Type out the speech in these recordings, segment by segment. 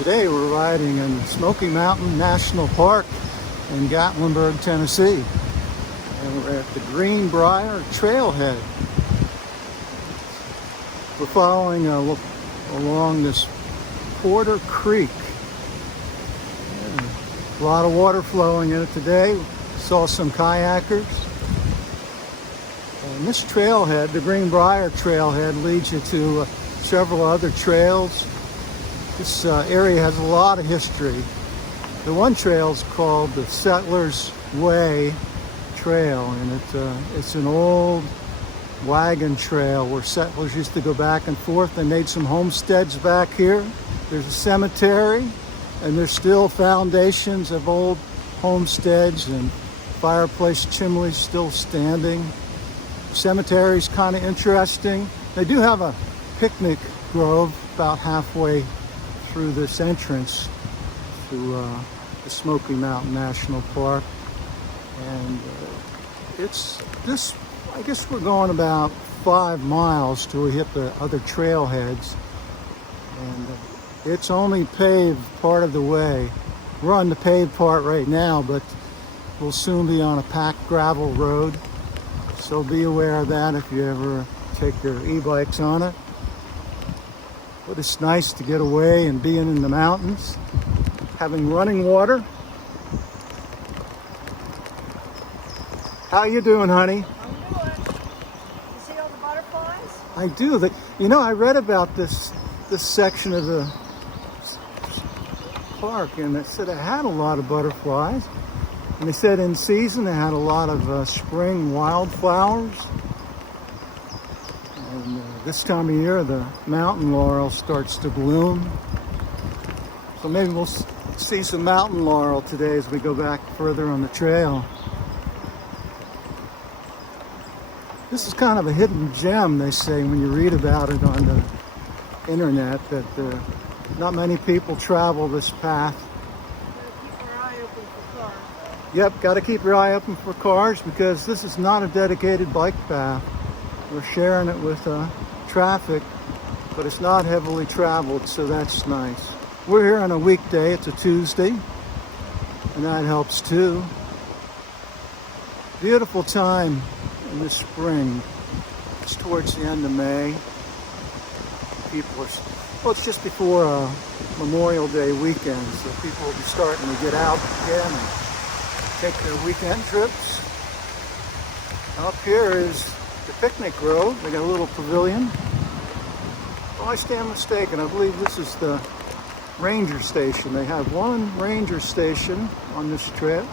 Today we're riding in Smoky Mountain National Park in Gatlinburg, Tennessee. And we're at the Greenbrier Trailhead. We're following along this Porter Creek. And a lot of water flowing in it today. Saw some kayakers. And this trailhead, the Greenbrier Trailhead, leads you to several other trails. This area has a lot of history. The one trail is called the Settlers Way Trail, and it's an old wagon trail where settlers used to go back and forth. They made some homesteads back here. There's a cemetery, and there's still foundations of old homesteads and fireplace chimneys still standing. The cemetery's kind of interesting. They do have a picnic grove about halfway through this entrance to the Smoky Mountain National Park. And I guess we're going about 5 miles till we hit the other trailheads. And it's only paved part of the way. We're on the paved part right now, but we'll soon be on a packed gravel road. So be aware of that if you ever take your e-bikes on it. But it's nice to get away and being in the mountains, having running water. How you doing, honey? I'm good. You see all the butterflies? I do. I read about this section of the park, and it said it had a lot of butterflies. And they said in season it had a lot of spring wildflowers. And this time of year, the mountain laurel starts to bloom. So maybe we'll see some mountain laurel today as we go back further on the trail. This is kind of a hidden gem, they say, when you read about it on the internet, that not many people travel this path. Keep your eye open for cars. Yep, got to keep your eye open for cars because this is not a dedicated bike path. We're sharing it with traffic, but it's not heavily traveled, so that's nice. We're here on a weekday. It's a Tuesday, and that helps too. Beautiful time in the spring. It's towards the end of May. It's just before Memorial Day weekend, so people will be starting to get out again and take their weekend trips. Up here is the picnic grove. They got a little pavilion. If I stand mistaken, I believe this is the ranger station. They have one ranger station on this trip.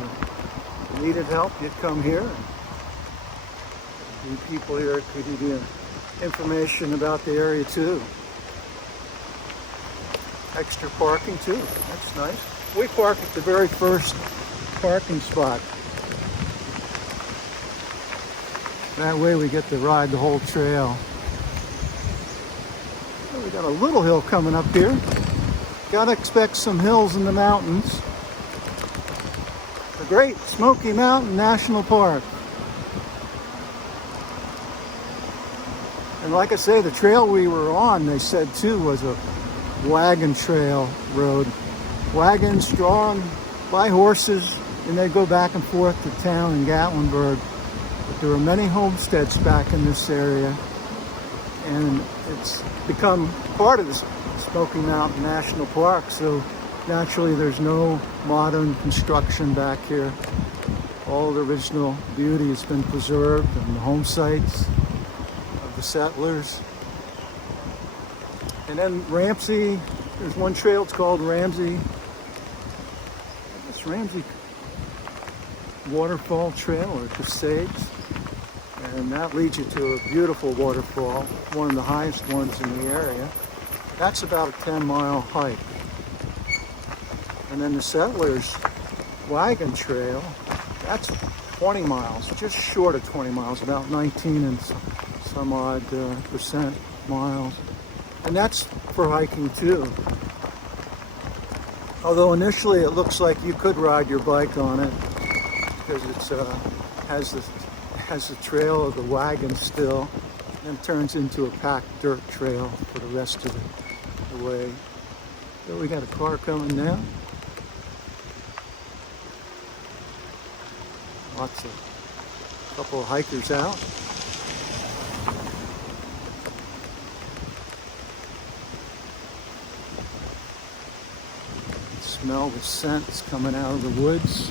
If you needed help, you'd come here. And people here could give you information about the area too. Extra parking too. That's nice. We park at the very first parking spot. That way we get to ride the whole trail. Well, we got a little hill coming up here. Gotta expect some hills in the mountains. The Great Smoky Mountain National Park. And like I say, the trail we were on, they said too, was a wagon trail road. Wagons drawn by horses, and they go back and forth to town in Gatlinburg. But there are many homesteads back in this area, and it's become part of the Smoky Mountain National Park, so naturally there's no modern construction back here. All the original beauty has been preserved, and the home sites of the settlers. And then Ramsey, there's one trail, it's called Ramsey Waterfall Trail or Cascades. And that leads you to a beautiful waterfall, one of the highest ones in the area. That's about a 10-mile hike. And then the Settlers Wagon Trail, that's 20 miles, just short of 20 miles, about 19 and some odd percent miles. And that's for hiking too. Although initially it looks like you could ride your bike on it because it has the trail of the wagon still. then turns into a packed dirt trail for the rest of the way. So we got a car coming now. Lots of, couple of hikers out. Smell the scents coming out of the woods.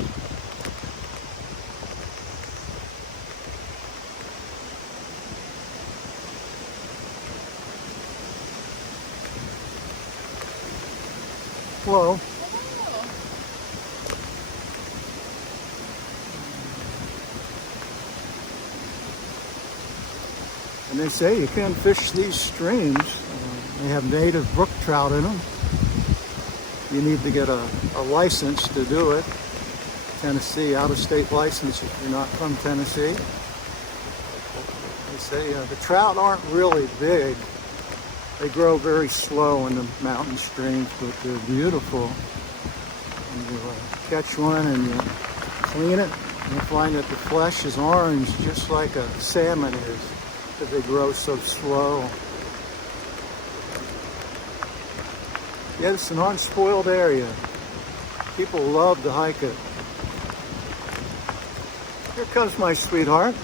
Hello. And they say you can fish these streams. They have native brook trout in them. You need to get a license to do it. Tennessee, out-of-state license if you're not from Tennessee. They say the trout aren't really big. They grow very slow in the mountain streams, but they're beautiful. And you catch one and you clean it, and you find that the flesh is orange, just like a salmon is, because they grow so slow. Yeah, it's an unspoiled area. People love to hike it. Here comes my sweetheart.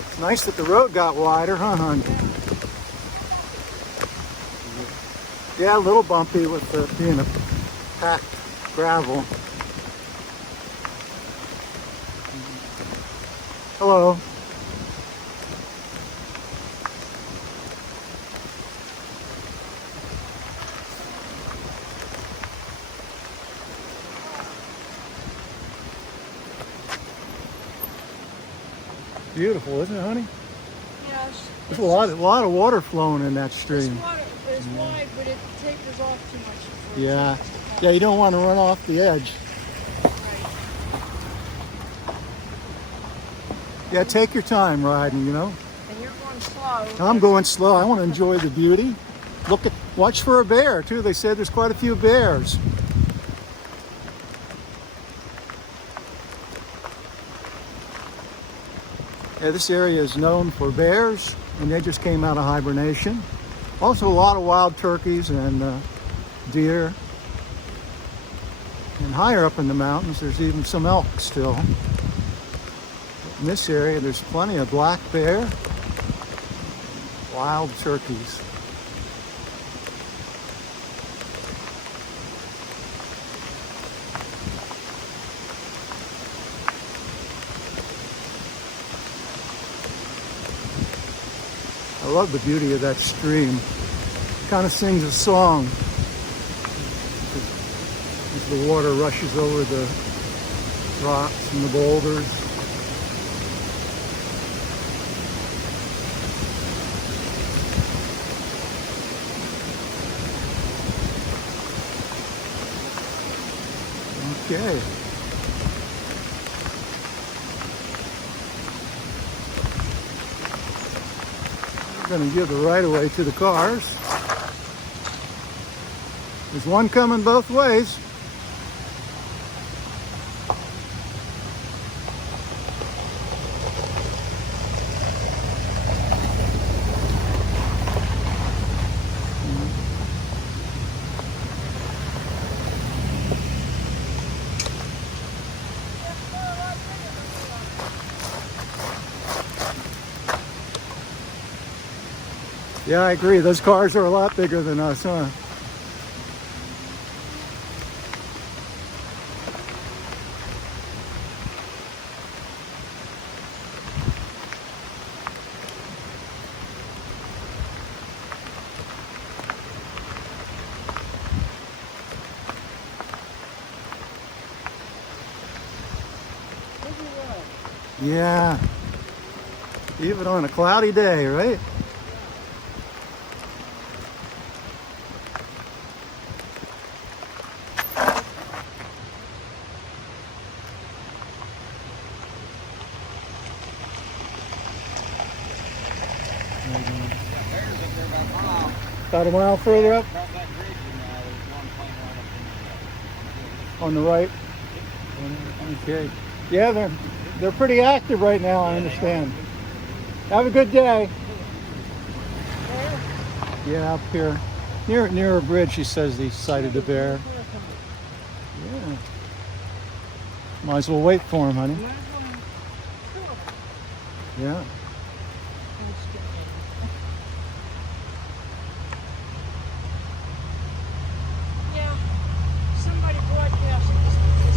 It's nice that the road got wider, huh, hon? Yeah, a little bumpy with being a packed gravel. Hello. Beautiful, isn't it, honey? Yes. There's a lot of water flowing in that stream. It's wide, but it tapers off too much. Yeah. Yeah, you don't want to run off the edge. Yeah, take your time riding, you know. And you're going slow. I'm going slow. I want to enjoy the beauty. Watch for a bear too. They said there's quite a few bears. Yeah, this area is known for bears, and they just came out of hibernation. Also a lot of wild turkeys and deer. And higher up in the mountains, there's even some elk still. In this area, there's plenty of black bear, wild turkeys. I love the beauty of that stream. It kind of sings a song as the water rushes over the rocks and the boulders. Okay. We're going to give the right of way to the cars. There's one coming both ways. Yeah, I agree. Those cars are a lot bigger than us, huh? Yeah. Even on a cloudy day, right? About a mile further up Across that bridge and there's one plane right up on the right. Okay. Yeah, they're pretty active right now, I understand. Have a good day. Yeah, up here. Near a bridge, he says he sighted a bear. Yeah. Might as well wait for him, honey. Yeah. Yeah. Somebody broadcasted this.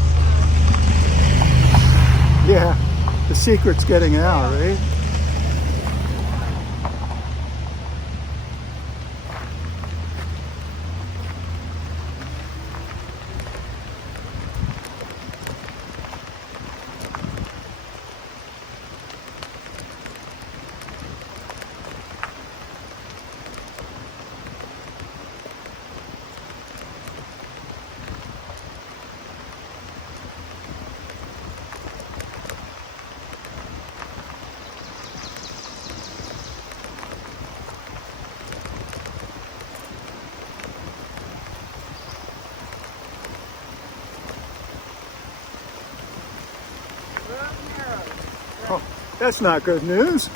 Yeah. The secret's getting out, right? Oh, that's not good news.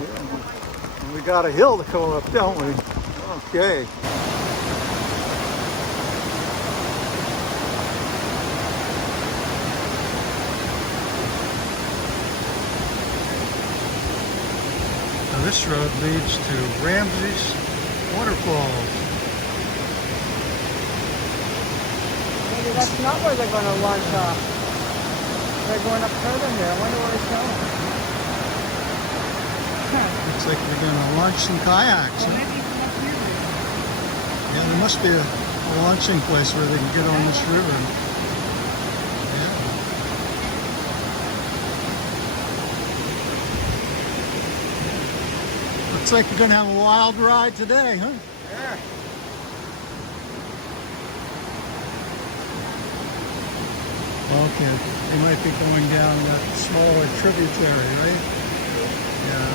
Yeah. We got a hill to go up, don't we? Okay. Now this road leads to Ramsey's Waterfalls. Maybe that's not where they're going to launch off. They're going up further here. I wonder where it's going. Looks like they're going to launch some kayaks. Well, Huh? maybe from up here. Yeah, there must be a launching place where they can get on this river. Yeah. Looks like you're going to have a wild ride today, huh? Yeah. Okay, they might be going down that smaller tributary, right? Yeah.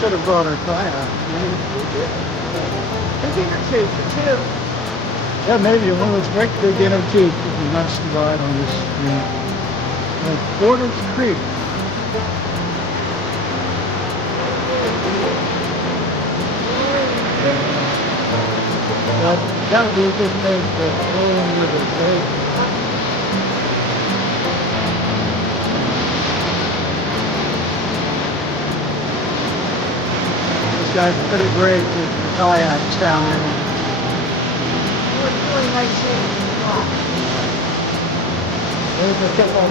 Should have brought our kayak. Big inner tube for two. Yeah, maybe one of those great big inner tubes would be nice to ride on this Borders Creek. That would be a good name for rolling river, right? These guys are pretty great with the kayaks down there. It's really nice seeing the spot. There's a couple of